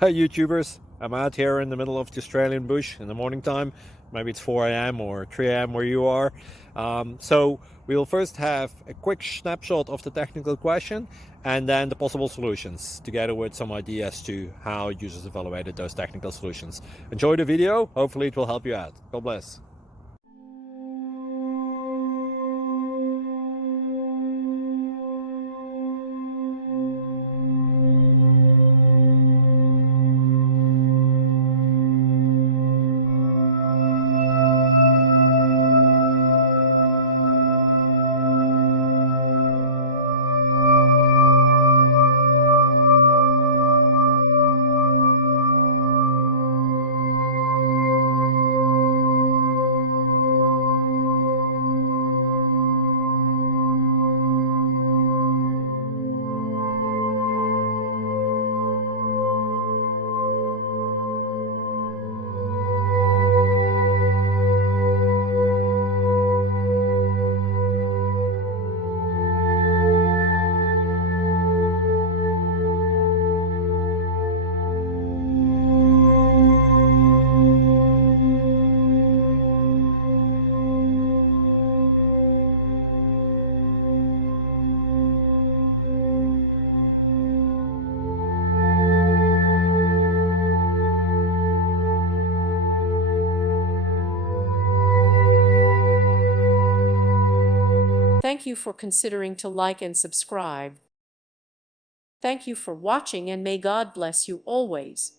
Hey YouTubers, I'm out here in the middle of the Australian bush in the morning time. Maybe it's 4 a.m. or 3 a.m. where you are. So we'll first have a quick snapshot of the technical question and then the possible solutions, together with some ideas to how users evaluated those technical solutions. Enjoy the video, hopefully it will help you out. God bless. Thank you for considering to like and subscribe. Thank you for watching, and may God bless you always.